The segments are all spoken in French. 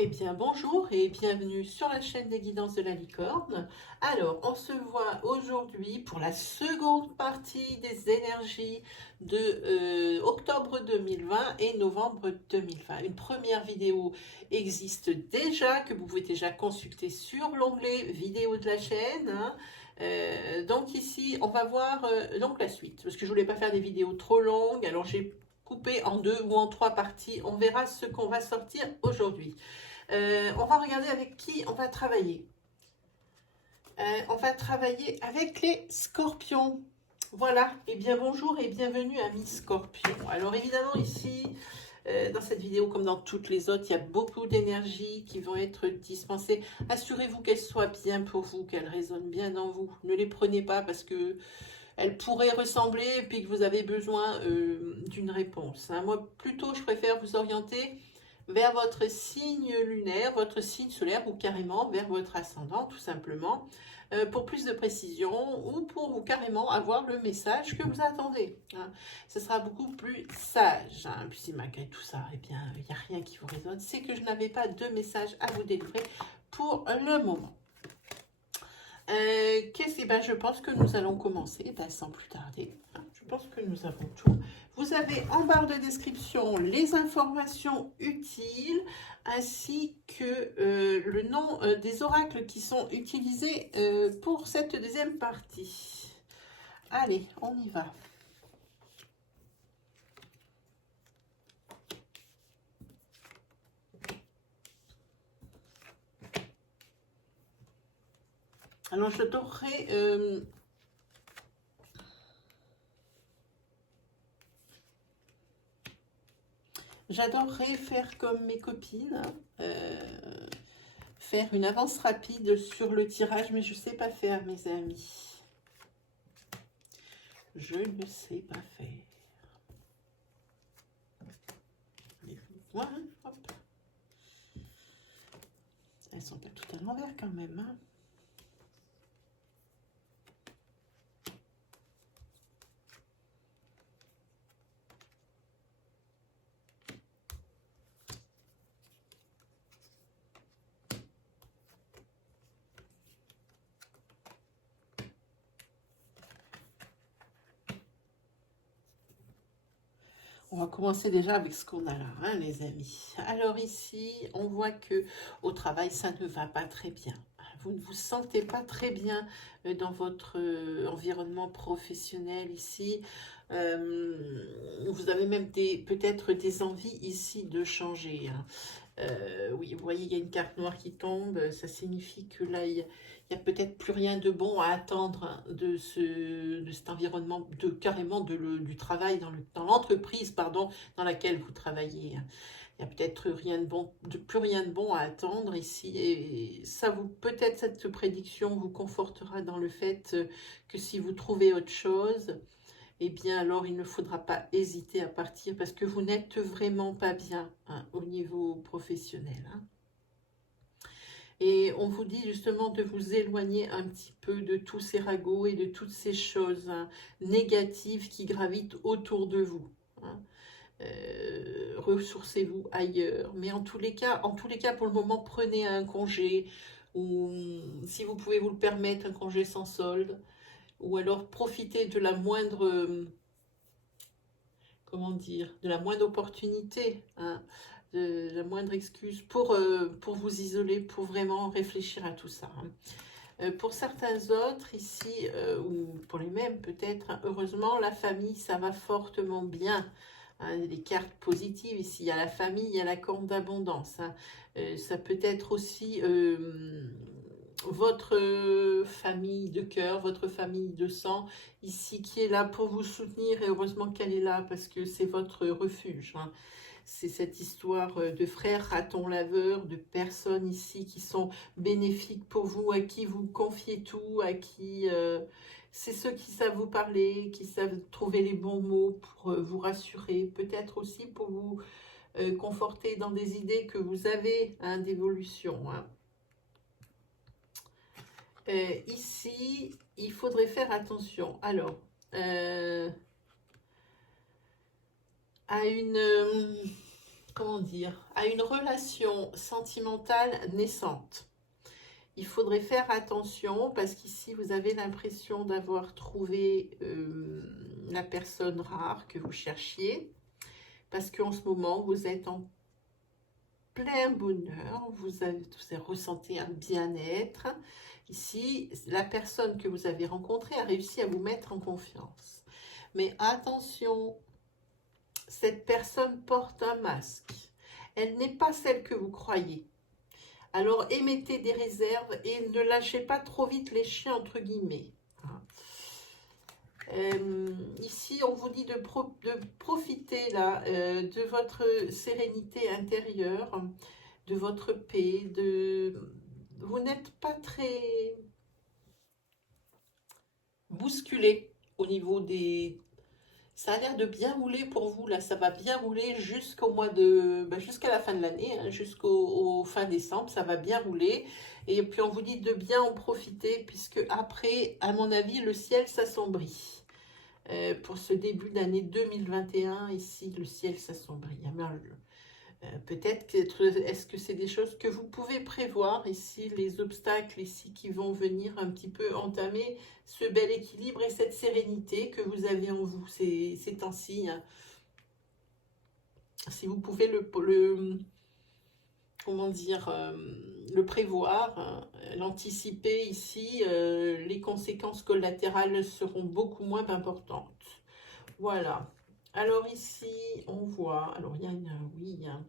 Eh bien bonjour et bienvenue sur la chaîne des guidances de la licorne. Alors on se voit aujourd'hui pour la seconde partie des énergies de octobre 2020 et novembre 2020. Une première vidéo existe déjà que vous pouvez déjà consulter sur l'onglet vidéo de la chaîne, hein. Donc ici on va voir donc la suite parce que je voulais pas faire des vidéos trop longues, alors j'ai coupé en 2 ou en 3 parties. On verra ce qu'on va sortir aujourd'hui. On va regarder avec qui on va travailler. On va travailler avec les scorpions. Voilà, et bien bonjour et bienvenue à Miss Scorpion. Alors évidemment ici, dans cette vidéo comme dans toutes les autres, il y a beaucoup d'énergies qui vont être dispensées. Assurez-vous qu'elles soient bien pour vous, qu'elles résonnent bien en vous. Ne les prenez pas parce que elles pourraient ressembler et puis que vous avez besoin d'une réponse, hein. Moi, plutôt, je préfère vous orienter vers votre signe lunaire, votre signe solaire ou carrément vers votre ascendant, tout simplement, pour plus de précision ou pour vous carrément avoir le message que vous attendez, hein. Ce sera beaucoup plus sage, hein. Puis si malgré tout ça, eh bien, il n'y a rien qui vous résonne, c'est que je n'avais pas de message à vous délivrer pour le moment. Je pense que nous allons commencer sans plus tarder. Je pense que nous avons tout. Vous avez en barre de description les informations utiles ainsi que le nom des oracles qui sont utilisés pour cette deuxième partie. Allez, on y va. Alors, j'adorerais faire comme mes copines, faire une avance rapide sur le tirage, mais je ne sais pas faire, mes amis. Je ne sais pas faire. Voilà, hop. Elles sont pas tout à l'envers quand même, hein. On va commencer déjà avec ce qu'on a là, hein, les amis. Alors ici, on voit que au travail, ça ne va pas très bien. Vous ne vous sentez pas très bien dans votre environnement professionnel ici. Vous avez même peut-être des envies ici de changer, hein. Oui, vous voyez, il y a une carte noire qui tombe. Ça signifie que là, il n'y a peut-être plus rien de bon à attendre de cet environnement, carrément du travail, dans l'entreprise, pardon, dans laquelle vous travaillez. Il n'y a peut-être plus rien de bon à attendre ici. Et ça peut-être cette prédiction vous confortera dans le fait que si vous trouvez autre chose, eh bien alors il ne faudra pas hésiter à partir parce que vous n'êtes vraiment pas bien, hein, au niveau professionnel, hein. Et on vous dit justement de vous éloigner un petit peu de tous ces ragots et de toutes ces choses, hein, négatives qui gravitent autour de vous, hein. Ressourcez-vous ailleurs. Mais en tous les cas, pour le moment, prenez un congé ou si vous pouvez vous le permettre, un congé sans solde. Ou alors profitez de la moindre, comment dire, de la moindre opportunité, hein, de la moindre excuse pour vous isoler, pour vraiment réfléchir à tout ça, hein. Pour certains autres ici, ou pour les mêmes peut-être, hein, heureusement, la famille, ça va fortement bien, hein. Les cartes positives ici, il y a la famille, il y a la corne d'abondance, hein. Ça peut être aussi votre famille de cœur, votre famille de sang, ici qui est là pour vous soutenir, et heureusement qu'elle est là parce que c'est votre refuge, hein. C'est cette histoire de frères ratons laveurs, de personnes ici qui sont bénéfiques pour vous, à qui vous confiez tout, à qui c'est ceux qui savent vous parler, qui savent trouver les bons mots pour vous rassurer, peut-être aussi pour vous conforter dans des idées que vous avez, hein, d'évolution, hein. Ici, il faudrait faire attention. Alors, à une... comment dire, à une relation sentimentale naissante. Il faudrait faire attention parce qu'ici, vous avez l'impression d'avoir trouvé la personne rare que vous cherchiez. Parce qu'en ce moment, vous êtes en plein bonheur, vous ressentez un bien-être. Ici, la personne que vous avez rencontrée a réussi à vous mettre en confiance. Mais attention, cette personne porte un masque. Elle n'est pas celle que vous croyez. Alors émettez des réserves et ne lâchez pas trop vite les chiens, entre guillemets. Ici, on vous dit de profiter là, de votre sérénité intérieure, de votre paix. Vous n'êtes pas très bousculé au niveau des... Ça a l'air de bien rouler pour vous, là, ça va bien rouler jusqu'au mois de... jusqu'à la fin de l'année, hein, jusqu'au fin décembre, ça va bien rouler. Et puis on vous dit de bien en profiter, puisque après, à mon avis, le ciel s'assombrit. Pour ce début d'année 2021, ici, le ciel s'assombrit. Peut-être est-ce que c'est des choses que vous pouvez prévoir ici, les obstacles ici qui vont venir un petit peu entamer ce bel équilibre et cette sérénité que vous avez en vous ces temps-ci. Hein. Si vous pouvez comment dire, le prévoir, hein, l'anticiper ici, les conséquences collatérales seront beaucoup moins importantes. Voilà. Alors ici, on voit, alors il y a une, oui, hein.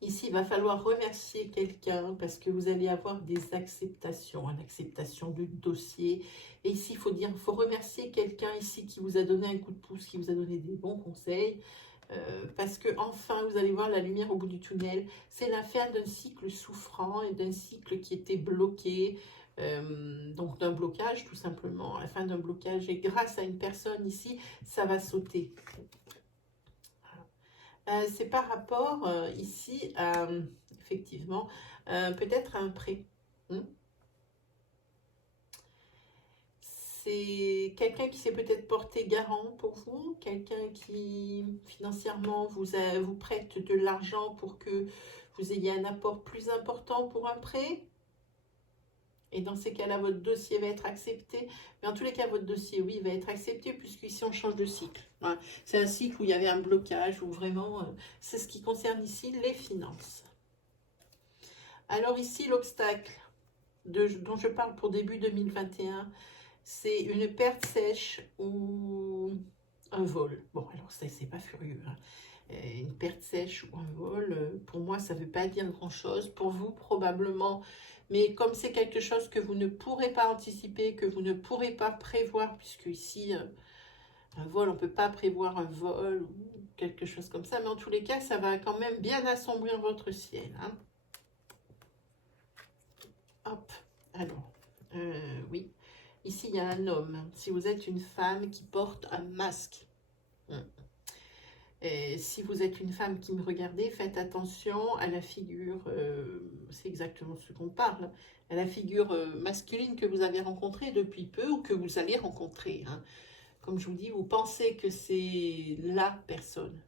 Ici, il va falloir remercier quelqu'un parce que vous allez avoir des acceptations, une acceptation du dossier. Et ici, il faut remercier quelqu'un ici qui vous a donné un coup de pouce, qui vous a donné des bons conseils. Parce que enfin, vous allez voir la lumière au bout du tunnel. C'est la fin d'un cycle souffrant et d'un cycle qui était bloqué. Donc d'un blocage tout simplement, la fin d'un blocage. Et grâce à une personne ici, ça va sauter. C'est par rapport ici à, effectivement, peut-être un prêt. C'est quelqu'un qui s'est peut-être porté garant pour vous, quelqu'un qui financièrement vous prête de l'argent pour que vous ayez un apport plus important pour un prêt. Et dans ces cas-là, votre dossier va être accepté. Mais en tous les cas, votre dossier, oui, va être accepté puisqu'ici, on change de cycle. Voilà. C'est un cycle où il y avait un blocage, où vraiment, c'est ce qui concerne ici les finances. Alors ici, l'obstacle dont je parle pour début 2021, c'est une perte sèche ou un vol. Bon, alors ça, c'est pas furieux. Hein. Une perte sèche ou un vol, pour moi, ça ne veut pas dire grand-chose. Pour vous, probablement. Mais comme c'est quelque chose que vous ne pourrez pas anticiper, que vous ne pourrez pas prévoir, puisque ici, un vol, on ne peut pas prévoir un vol ou quelque chose comme ça. Mais en tous les cas, ça va quand même bien assombrir votre ciel. Hein. Hop, alors, oui. Ici, il y a un homme. Si vous êtes une femme qui porte un masque. Et si vous êtes une femme qui me regardez, faites attention à la figure, c'est exactement ce qu'on parle, à la figure masculine que vous avez rencontrée depuis peu ou que vous allez rencontrer. Hein. Comme je vous dis, vous pensez que c'est la personne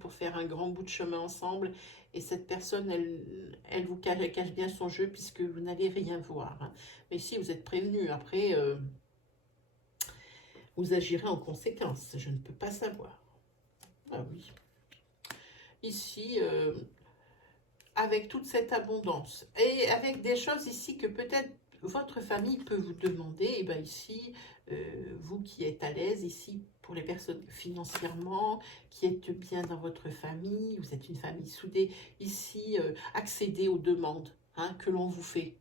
pour faire un grand bout de chemin ensemble. Et cette personne, elle vous cache bien son jeu puisque vous n'allez rien voir. Hein. Mais si vous êtes prévenu, après, vous agirez en conséquence. Je ne peux pas savoir. Ah oui. Ici, avec toute cette abondance et avec des choses ici que peut-être votre famille peut vous demander, et bien ici, vous qui êtes à l'aise ici pour les personnes financièrement, qui êtes bien dans votre famille, vous êtes une famille soudée, ici, accédez aux demandes hein, que l'on vous fait.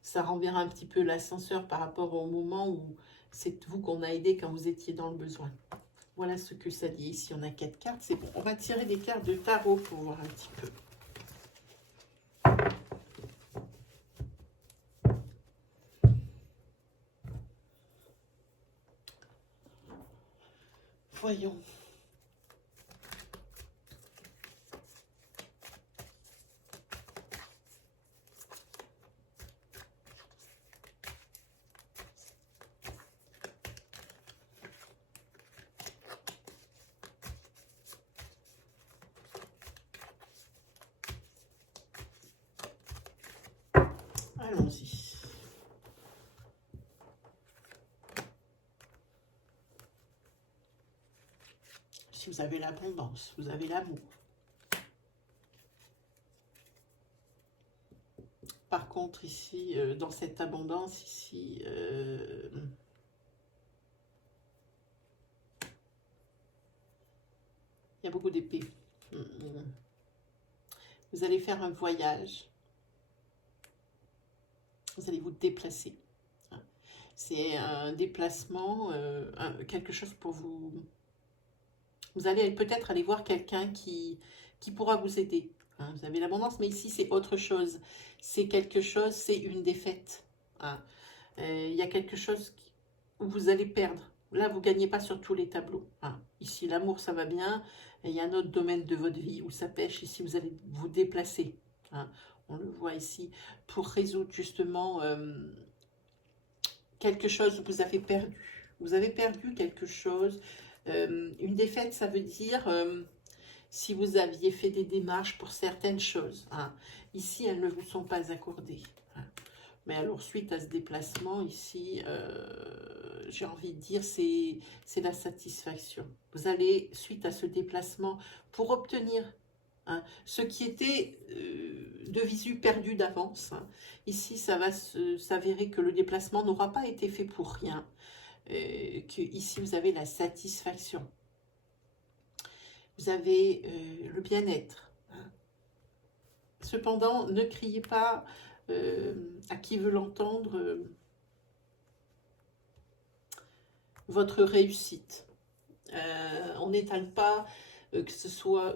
Ça renverra un petit peu l'ascenseur par rapport au moment où c'est vous qu'on a aidé quand vous étiez dans le besoin. Voilà ce que ça dit. Ici, on a 4 cartes. C'est bon. On va tirer des cartes de tarot pour voir un petit peu. Voyons. allons-y. Si vous avez l'abondance, vous avez l'amour. Par contre, ici, dans cette abondance, ici, il y a beaucoup d'épées. Vous allez faire un voyage. Vous allez vous déplacer. C'est un déplacement, quelque chose pour vous. Vous allez peut-être aller voir quelqu'un qui pourra vous aider. Vous avez l'abondance, mais ici c'est autre chose. C'est quelque chose, c'est une défaite. Il y a quelque chose où vous allez perdre. Là, vous ne gagnez pas sur tous les tableaux. Ici, l'amour, ça va bien. Et il y a un autre domaine de votre vie où ça pêche. Ici, vous allez vous déplacer. On le voit ici. Pour résoudre justement quelque chose que vous avez perdu. Vous avez perdu quelque chose. Une défaite, ça veut dire si vous aviez fait des démarches pour certaines choses. Ici, elles ne vous sont pas accordées. Mais alors, suite à ce déplacement, ici, j'ai envie de dire, c'est la satisfaction. Vous allez, suite à ce déplacement, pour obtenir ce qui était de visu perdu d'avance. Ici, ça va s'avérer que le déplacement n'aura pas été fait pour rien. Que ici, vous avez la satisfaction. Vous avez le bien-être. Cependant, ne criez pas à qui veut l'entendre votre réussite. On n'étale pas, que ce soit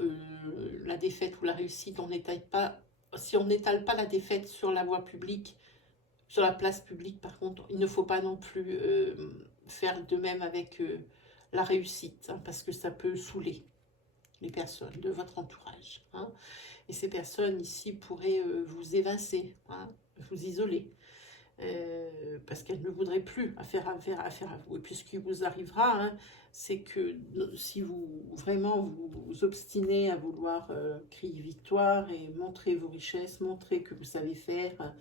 la défaite ou la réussite, on n'étale pas. Si on n'étale pas la défaite sur la voie publique, sur la place publique, par contre, il ne faut pas non plus faire de même avec la réussite, parce que ça peut saouler les personnes de votre entourage. Et ces personnes ici pourraient vous évincer, vous isoler, parce qu'elles ne voudraient plus affaire à vous. Et puis ce qui vous arrivera, c'est que si vous vraiment vous obstinez à vouloir crier victoire et montrer vos richesses, montrer que vous savez faire,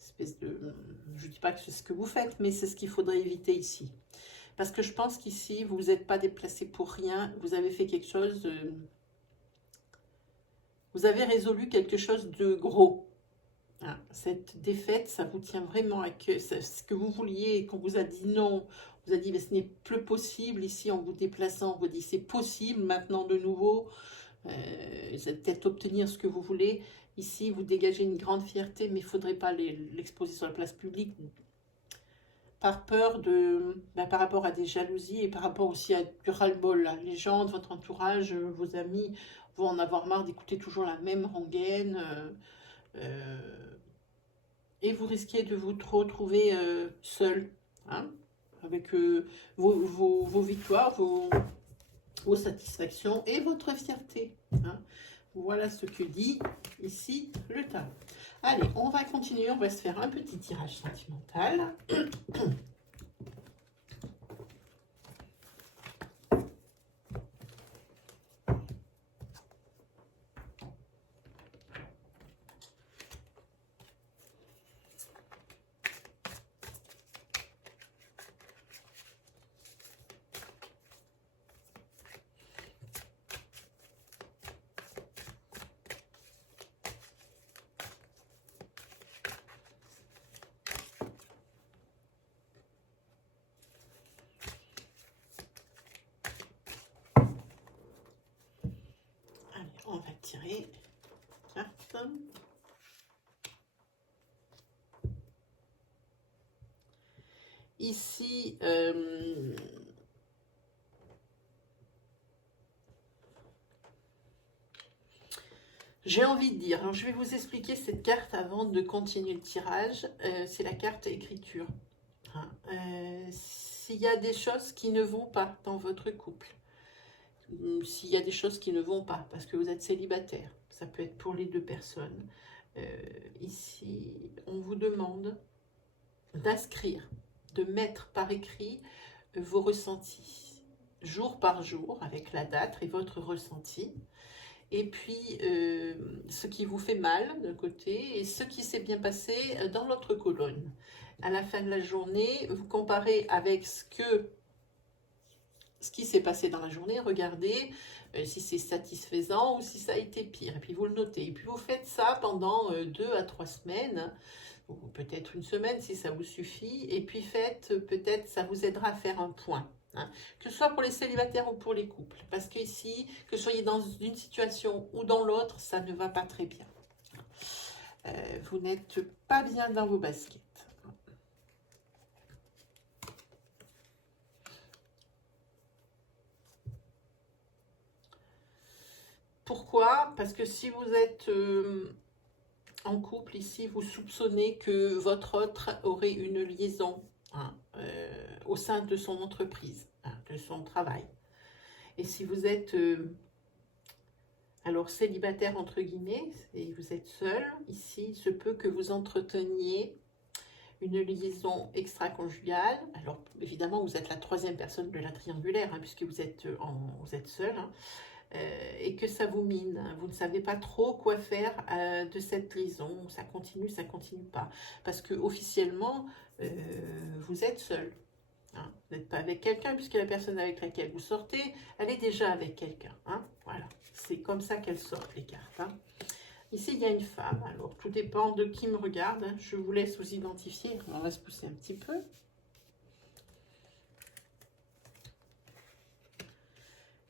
espèce de, je ne dis pas que c'est ce que vous faites, mais c'est ce qu'il faudrait éviter ici. Parce que je pense qu'ici, vous n'êtes pas déplacé pour rien, vous avez fait quelque chose de... Vous avez résolu quelque chose de gros. Cette défaite, ça vous tient vraiment à cœur. Ce que vous vouliez et qu'on vous a dit non, on vous a dit mais ce n'est plus possible. Ici, en vous déplaçant, on vous dit c'est possible maintenant de nouveau. Vous allez peut-être obtenir ce que vous voulez. Ici, vous dégagez une grande fierté, mais il ne faudrait pas l'exposer sur la place publique par peur de, par rapport à des jalousies et par rapport aussi à du ras-le-bol. Les gens de votre entourage, vos amis, vont en avoir marre d'écouter toujours la même rengaine. Et vous risquez de vous retrouver seul, avec vos victoires, vos satisfactions et votre fierté. Voilà ce que dit ici le tarot. Allez, on va continuer, on va se faire un petit tirage sentimental. On va tirer carte. Ici, j'ai envie de dire, alors je vais vous expliquer cette carte avant de continuer le tirage. C'est la carte écriture. S'il y a des choses qui ne vont pas dans votre couple, s'il y a des choses qui ne vont pas parce que vous êtes célibataire, ça peut être pour les deux personnes. Ici, on vous demande d'inscrire, de mettre par écrit vos ressentis, jour par jour, avec la date et votre ressenti. Et puis, ce qui vous fait mal d'un côté et ce qui s'est bien passé dans l'autre colonne. À la fin de la journée, vous comparez avec ce qui s'est passé dans la journée, regardez si c'est satisfaisant ou si ça a été pire. Et puis vous le notez. Et puis vous faites ça pendant 2 à 3 semaines, ou peut-être une semaine si ça vous suffit. Et puis faites, peut-être ça vous aidera à faire un point. Hein, que ce soit pour les célibataires ou pour les couples. Parce qu'ici, que vous soyez dans une situation ou dans l'autre, ça ne va pas très bien. Vous n'êtes pas bien dans vos baskets. Pourquoi? Parce que si vous êtes en couple ici, vous soupçonnez que votre autre aurait une liaison hein, au sein de son entreprise, hein, de son travail. Et si vous êtes alors célibataire entre guillemets, et vous êtes seul, ici, il se peut que vous entreteniez une liaison extra-conjugale. Alors évidemment, vous êtes la troisième personne de la triangulaire, hein, puisque vous êtes seul. Hein. Et que ça vous mine. Vous ne savez pas trop quoi faire de cette liaison. Ça continue pas. Parce que officiellement, vous êtes seul. Hein. Vous n'êtes pas avec quelqu'un, puisque la personne avec laquelle vous sortez, elle est déjà avec quelqu'un. Hein. Voilà. C'est comme ça qu'elles sortent, les cartes. Hein. Ici, il y a une femme. Alors, tout dépend de qui me regarde. Hein. Je vous laisse vous identifier. On va se pousser un petit peu.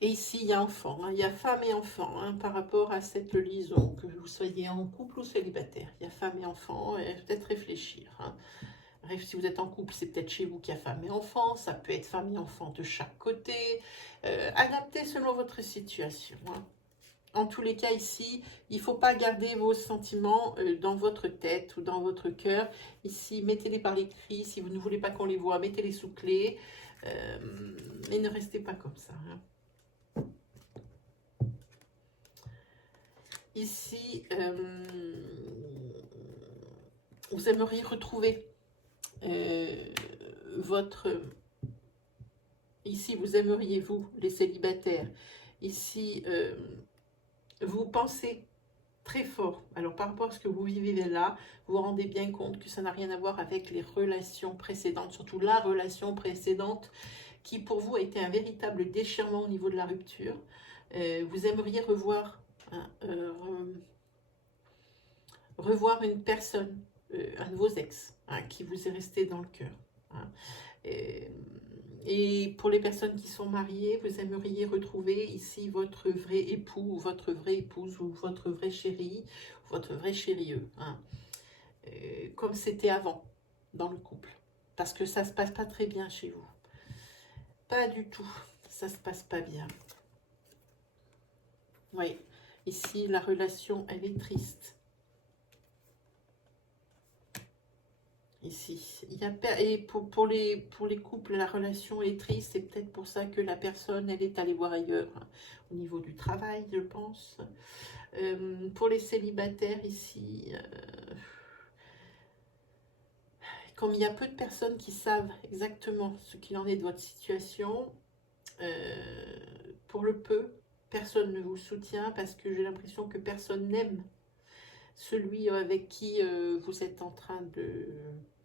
Et ici, il y a enfant, hein, il y a femme et enfant hein, par rapport à cette liaison, que vous soyez en couple ou célibataire. Il y a femme et enfant, peut-être réfléchir. Hein. Bref, si vous êtes en couple, c'est peut-être chez vous qu'il y a femme et enfant, ça peut être femme et enfant de chaque côté. Adaptez selon votre situation. Hein. En tous les cas, ici, il ne faut pas garder vos sentiments dans votre tête ou dans votre cœur. Ici, mettez-les par l'écrit. Si vous ne voulez pas qu'on les voit, mettez-les sous clé. Mais ne restez pas comme ça. Hein. Ici, vous aimeriez retrouver votre... Ici, vous aimeriez, vous, les célibataires, ici, vous pensez très fort. Alors, par rapport à ce que vous vivez là, vous vous rendez bien compte que ça n'a rien à voir avec les relations précédentes, surtout la relation précédente, qui pour vous a été un véritable déchirement au niveau de la rupture. Vous aimeriez revoir... revoir une personne, un de vos ex, hein, qui vous est resté dans le cœur. Hein. Et pour les personnes qui sont mariées, vous aimeriez retrouver ici votre vrai époux, ou votre vraie épouse, ou votre vrai chéri, votre vrai chérieux, hein. Comme c'était avant, dans le couple. Parce que ça ne se passe pas très bien chez vous. Pas du tout. Ça ne se passe pas bien. Oui. Ici, la relation, elle est triste. Ici, il y a, et pour les couples, la relation est triste, c'est peut-être pour ça que la personne, elle est allée voir ailleurs, hein, au niveau du travail, je pense. Pour les célibataires, ici, comme il y a peu de personnes qui savent exactement ce qu'il en est de votre situation, pour le peu, personne ne vous soutient parce que j'ai l'impression que personne n'aime celui avec qui vous êtes en train de,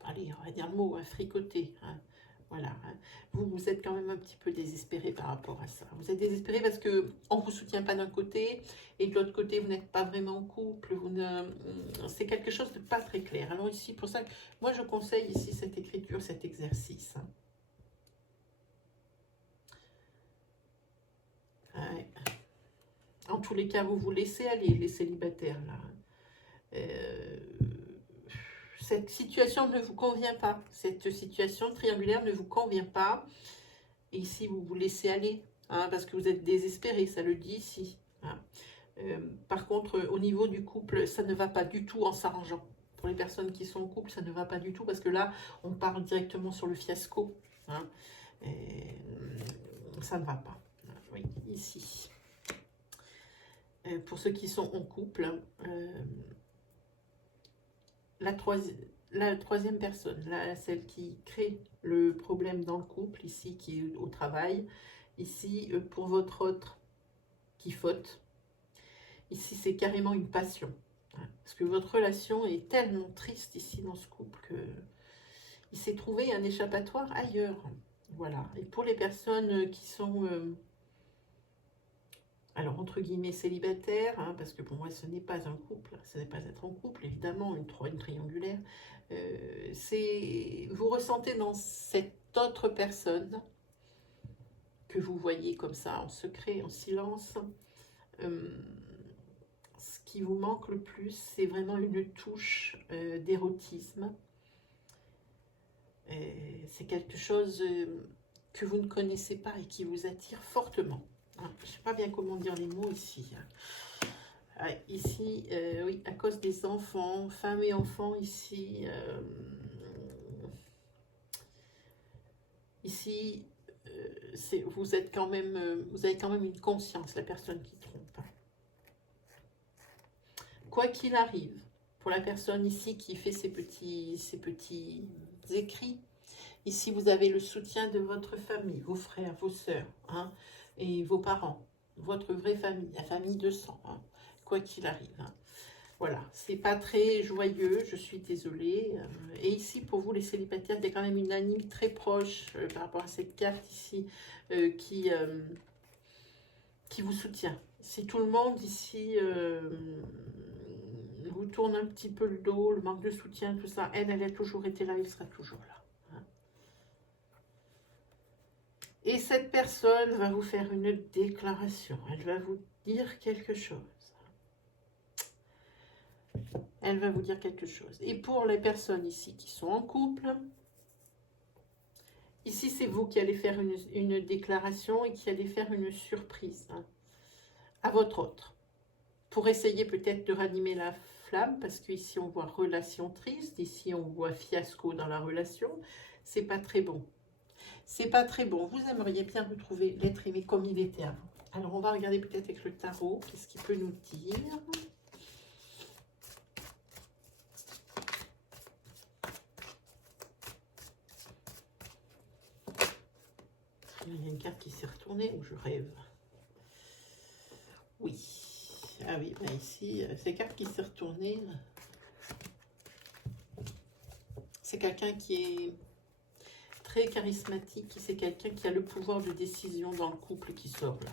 allez, on va dire le mot, fricoter. Hein. Voilà. Hein. Vous êtes quand même un petit peu désespéré par rapport à ça. Vous êtes désespéré parce qu'on ne vous soutient pas d'un côté et de l'autre côté, vous n'êtes pas vraiment en couple. C'est quelque chose de pas très clair. Alors ici, pour ça, moi, je conseille ici cette écriture, cet exercice. Hein. Ouais. En tous les cas, vous vous laissez aller, les célibataires, là. Cette situation ne vous convient pas. Cette situation triangulaire ne vous convient pas. Et ici, vous vous laissez aller, hein, parce que vous êtes désespéré, ça le dit ici. Hein. Par contre, au niveau du couple, ça ne va pas du tout en s'arrangeant. Pour les personnes qui sont en couple, ça ne va pas du tout, parce que là, on parle directement sur le fiasco. Hein. Ça ne va pas. Oui, ici. Pour ceux qui sont en couple, la troisième personne, celle qui crée le problème dans le couple, ici, qui est au travail, ici, pour votre autre qui faute, Ici, c'est carrément une passion. Parce que votre relation est tellement triste ici dans ce couple que il s'est trouvé un échappatoire ailleurs. Voilà. Et pour les personnes qui sont, alors entre guillemets, célibataires, hein, parce que pour moi, ce n'est pas un couple, ce n'est pas être en couple, évidemment, une triangulaire, vous ressentez dans cette autre personne que vous voyez comme ça, en secret, en silence, ce qui vous manque le plus, c'est vraiment une touche d'érotisme. C'est quelque chose que vous ne connaissez pas et qui vous attire fortement. Hein, je ne sais pas bien comment dire les mots ici. Ici, oui, à cause des enfants, femmes et enfants ici. Ici, vous êtes quand même, vous avez quand même une conscience, la personne qui trompe. Quoi qu'il arrive, pour la personne ici qui fait ces petits écrits, ici vous avez le soutien de votre famille, vos frères, vos sœurs, hein, et vos parents, votre vraie famille, la famille de sang, hein, quoi qu'il arrive. Hein. Voilà, c'est pas très joyeux, je suis désolée. Et ici, pour vous, les célibataires, il y a quand même une amie très proche par rapport à cette carte ici qui vous soutient. Si tout le monde ici vous tourne un petit peu le dos, le manque de soutien, tout ça, elle a toujours été là, elle sera toujours là. Hein. Et cette personne va vous faire une déclaration, elle va vous dire quelque chose. Elle va vous dire quelque chose. Et pour les personnes ici qui sont en couple, ici c'est vous qui allez faire une déclaration et qui allez faire une surprise hein, à votre autre. Pour essayer peut-être de ranimer la flamme, parce qu'ici on voit relation triste, ici on voit fiasco dans la relation, c'est pas très bon. C'est pas très bon. Vous aimeriez bien retrouver l'être aimé comme il était avant. Alors on va regarder peut-être avec le tarot, qu'est-ce qu'il peut nous dire. Il y a une carte qui s'est retournée ou je rêve. Oui. Ah oui, ben ici, cette carte qui s'est retournée, c'est quelqu'un qui est très charismatique, c'est quelqu'un qui a le pouvoir de décision dans le couple qui sort là.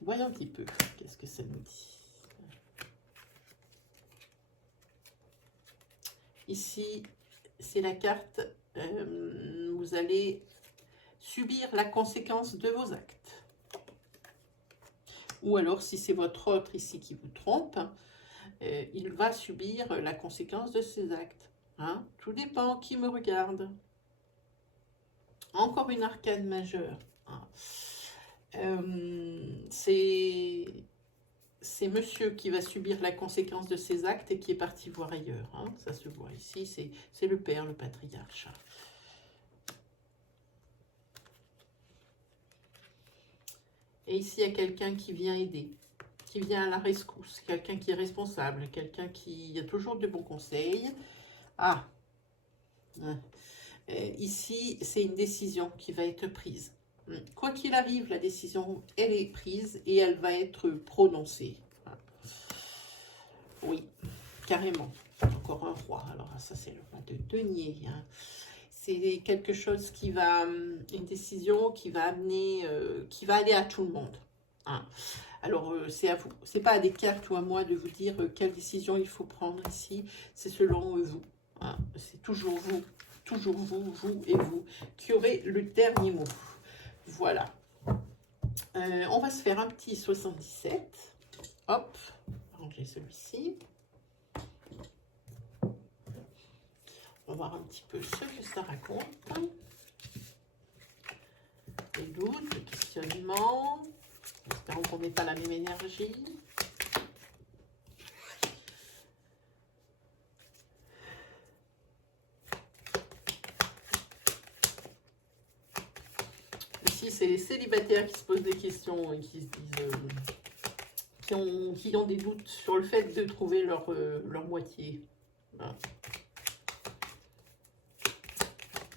Voyons un petit peu, qu'est-ce que ça nous dit. Ici, c'est la carte, vous allez subir la conséquence de vos actes. Ou alors, si c'est votre autre ici qui vous trompe, il va subir la conséquence de ses actes. Hein? Tout dépend qui me regarde. Encore une arcane majeure. Hein? C'est monsieur qui va subir la conséquence de ses actes et qui est parti voir ailleurs. Hein? Ça se voit ici, c'est le père, le patriarche. Et ici, il y a quelqu'un qui vient aider, qui vient à la rescousse, quelqu'un qui est responsable, quelqu'un qui a toujours de bons conseils. Ah, ici, c'est une décision qui va être prise. Quoi qu'il arrive, la décision, elle est prise et elle va être prononcée. Oui, carrément. Encore un roi. Alors ça, c'est le roi de denier. Hein. C'est quelque chose qui va, une décision qui va amener, qui va aller à tout le monde. Hein. Alors, c'est à vous. C'est pas à des cartes ou à moi de vous dire quelle décision il faut prendre ici. C'est selon vous. Hein. C'est toujours vous et vous, qui aurez le dernier mot. Voilà. On va se faire un petit 77. Hop, ranger celui-ci. On va voir un petit peu ce que ça raconte. Les doutes, le questionnement. Espérons qu'on n'ait pas la même énergie. Ici, c'est les célibataires qui se posent des questions et qui se disent... qui ont des doutes sur le fait de trouver leur moitié. Voilà.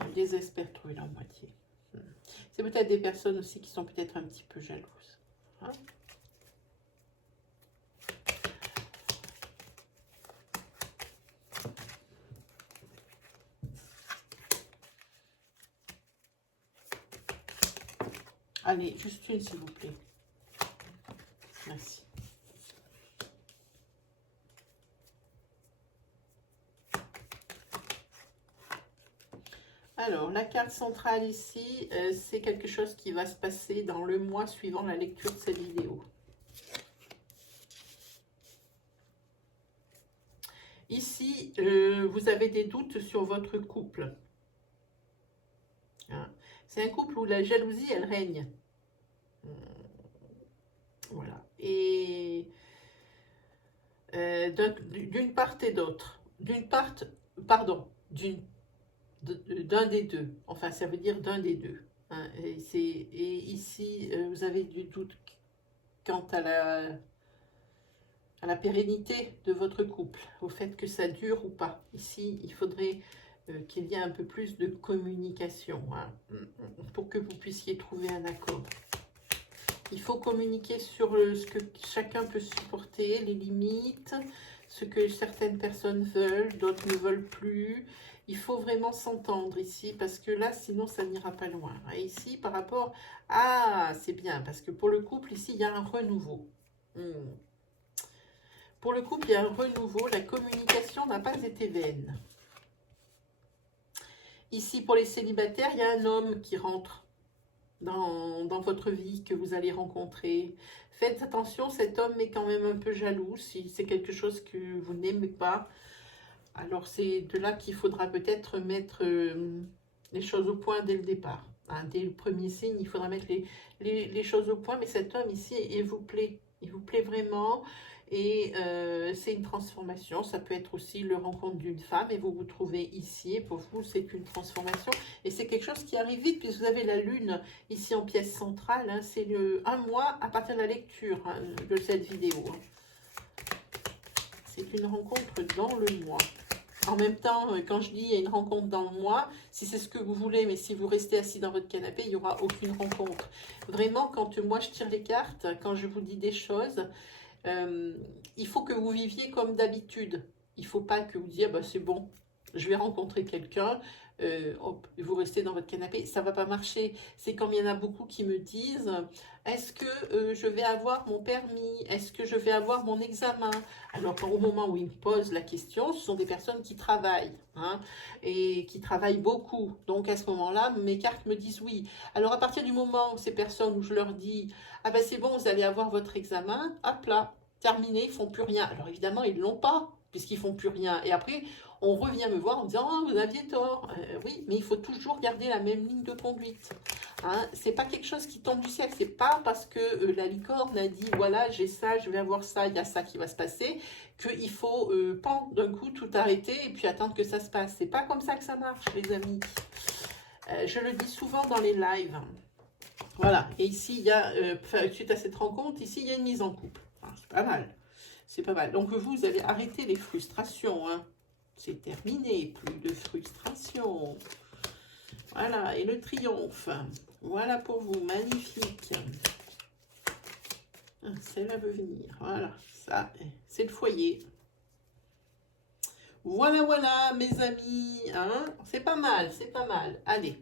Ils désespèrent de trouver leur moitié. C'est peut-être des personnes aussi qui sont peut-être un petit peu jalouses. Hein. Allez, juste une s'il vous plaît. Merci. Alors, la carte centrale ici, c'est quelque chose qui va se passer dans le mois suivant la lecture de cette vidéo. Ici, vous avez des doutes sur votre couple. Hein. C'est un couple où la jalousie, elle règne. Voilà. Et d'une part et d'autre. D'une part, pardon, d'un des deux. Enfin, ça veut dire d'un des deux. Hein. Et ici, vous avez du doute quant à la pérennité de votre couple, au fait que ça dure ou pas. Ici, il faudrait qu'il y ait un peu plus de communication, hein, pour que vous puissiez trouver un accord. Il faut communiquer sur ce que chacun peut supporter, les limites, ce que certaines personnes veulent, d'autres ne veulent plus. Il faut vraiment s'entendre ici, parce que là, sinon, ça n'ira pas loin. Et ici, par rapport à... c'est bien, parce que pour le couple, ici, il y a un renouveau. Pour le couple, il y a un renouveau. La communication n'a pas été vaine. Ici, pour les célibataires, il y a un homme qui rentre dans votre vie, que vous allez rencontrer. Faites attention, cet homme est quand même un peu jaloux. Si c'est quelque chose que vous n'aimez pas, alors c'est de là qu'il faudra peut-être mettre les choses au point dès le départ. Hein, dès le premier signe, il faudra mettre les choses au point. Mais cet homme ici, il vous plaît vraiment. Et c'est une transformation. Ça peut être aussi le rencontre d'une femme et vous vous trouvez ici. Et pour vous, c'est une transformation. Et c'est quelque chose qui arrive vite puisque vous avez la lune ici en pièce centrale. Hein, c'est un mois à partir de la lecture, hein, de cette vidéo. C'est une rencontre dans le mois. En même temps, quand je dis il y a une rencontre dans le mois, si c'est ce que vous voulez, mais si vous restez assis dans votre canapé, il n'y aura aucune rencontre. Vraiment, quand moi je tire les cartes, quand je vous dis des choses, il faut que vous viviez comme d'habitude. Il ne faut pas que vous disiez, bah, c'est bon, je vais rencontrer quelqu'un, vous restez dans votre canapé. Ça ne va pas marcher. C'est comme il y en a beaucoup qui me disent, est-ce que je vais avoir mon permis? Est-ce que je vais avoir mon examen? Alors qu'au moment où ils me posent la question, ce sont des personnes qui travaillent, hein, et qui travaillent beaucoup. Donc à ce moment-là, mes cartes me disent oui. Alors à partir du moment où ces personnes, où je leur dis, ah ben c'est bon, vous allez avoir votre examen, hop là, terminé, ils ne font plus rien. Alors évidemment, ils ne l'ont pas, puisqu'ils ne font plus rien. Et après, on revient me voir en me disant, oh, vous aviez tort. Oui, mais il faut toujours garder la même ligne de conduite. Hein, c'est pas quelque chose qui tombe du ciel. C'est pas parce que la licorne a dit, voilà, j'ai ça, je vais avoir ça, il y a ça qui va se passer, qu'il faut d'un coup tout arrêter et puis attendre que ça se passe. C'est pas comme ça que ça marche, les amis. Je le dis souvent dans les lives. Voilà, et ici, il y a, suite à cette rencontre, ici, il y a une mise en couple. Enfin, c'est pas mal. C'est pas mal. Donc, vous allez arrêter les frustrations. Hein. C'est terminé. Plus de frustration. Voilà, et le triomphe. Voilà pour vous. Magnifique. Celle-là veut venir. Voilà, ça, c'est le foyer. Voilà, voilà, mes amis. Hein. C'est pas mal, c'est pas mal. Allez.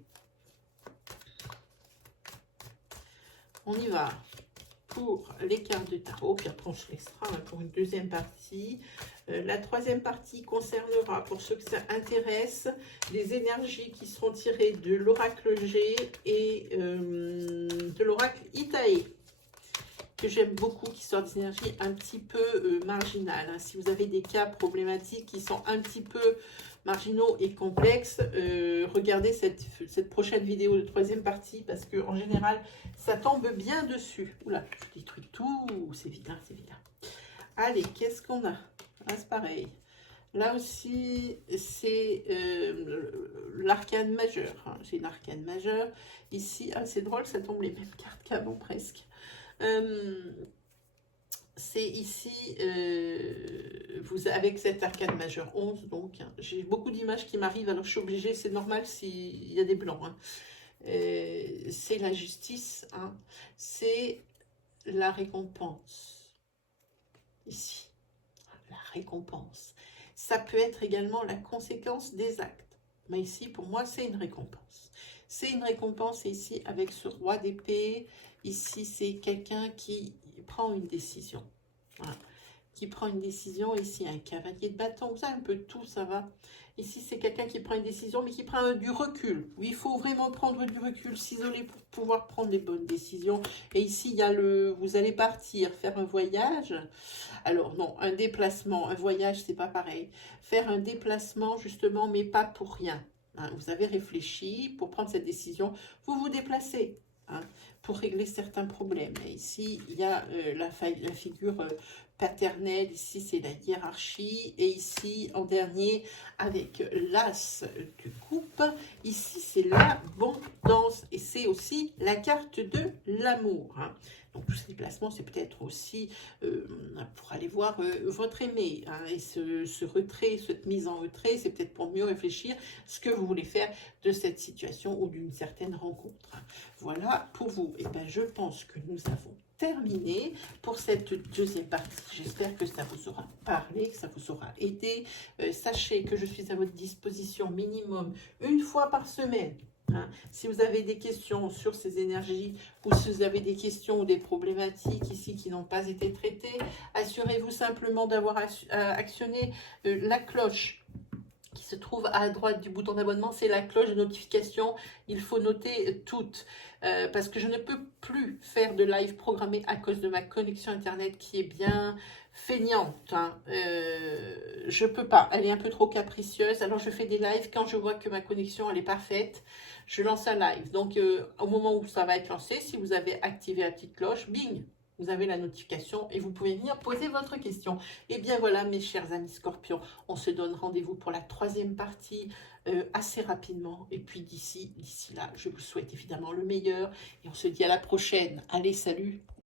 On y va pour les cartes de tarot, puis après on se laissera pour une deuxième partie. La troisième partie concernera, pour ceux que ça intéresse, les énergies qui seront tirées de l'oracle G et de l'oracle Itae, que j'aime beaucoup, qui sont des énergies un petit peu marginales. Si vous avez des cas problématiques qui sont un petit peu marginaux et complexes, regardez cette prochaine vidéo de troisième partie, parce que en général, ça tombe bien dessus. Oula, je détruis tout, c'est vilain, c'est vilain. Allez, qu'est-ce qu'on a? Ah, c'est pareil. Là aussi, c'est l'arcane majeur. Hein. J'ai une arcane majeure. Ici, ah, c'est drôle, ça tombe les mêmes cartes qu'avant presque. C'est ici, vous avec cette arcane majeure 11, donc hein, j'ai beaucoup d'images qui m'arrivent, alors je suis obligée, c'est normal s'il y a des blancs. Hein. c'est la justice, hein. C'est la récompense, ici, la récompense. Ça peut être également la conséquence des actes, mais ici, pour moi, c'est une récompense. C'est une récompense, et ici, avec ce roi d'épée, ici, c'est quelqu'un qui prend une décision. Voilà. Qui prend une décision, ici un cavalier de bâton, ça un peu tout, ça va. Ici c'est quelqu'un qui prend une décision, mais qui prend du recul. Oui, il faut vraiment prendre du recul, s'isoler pour pouvoir prendre les bonnes décisions. Et ici il y a vous allez partir, faire un voyage. Alors non, un déplacement, un voyage c'est pas pareil. Faire un déplacement justement, mais pas pour rien. Hein, vous avez réfléchi pour prendre cette décision, vous vous déplacez. Hein, pour régler certains problèmes. Et ici, il y a la figure paternelle, ici c'est la hiérarchie, et ici en dernier avec l'as du coupe, ici c'est l'abondance, et c'est aussi la carte de l'amour. Hein. Donc tous ces placements, c'est peut-être aussi pour aller voir votre aimé, hein, et ce retrait, cette mise en retrait, c'est peut-être pour mieux réfléchir ce que vous voulez faire de cette situation ou d'une certaine rencontre. Voilà pour vous. Et ben, je pense que nous avons terminé pour cette deuxième partie. J'espère que ça vous aura parlé, que ça vous aura aidé. Sachez que je suis à votre disposition minimum une fois par semaine. Hein. Si vous avez des questions sur ces énergies ou si vous avez des questions ou des problématiques ici qui n'ont pas été traitées, assurez-vous simplement d'avoir actionné la cloche qui se trouve à droite du bouton d'abonnement, c'est la cloche de notification. Il faut noter toutes, parce que je ne peux plus faire de live programmé à cause de ma connexion internet qui est bien feignante. Hein. Je peux pas, elle est un peu trop capricieuse. Alors je fais des lives quand je vois que ma connexion elle est parfaite. Je lance un live. Donc au moment où ça va être lancé, si vous avez activé la petite cloche, bing, vous avez la notification et vous pouvez venir poser votre question. Et bien voilà, mes chers amis scorpions, on se donne rendez-vous pour la troisième partie assez rapidement. Et puis d'ici là, je vous souhaite évidemment le meilleur et on se dit à la prochaine. Allez, salut!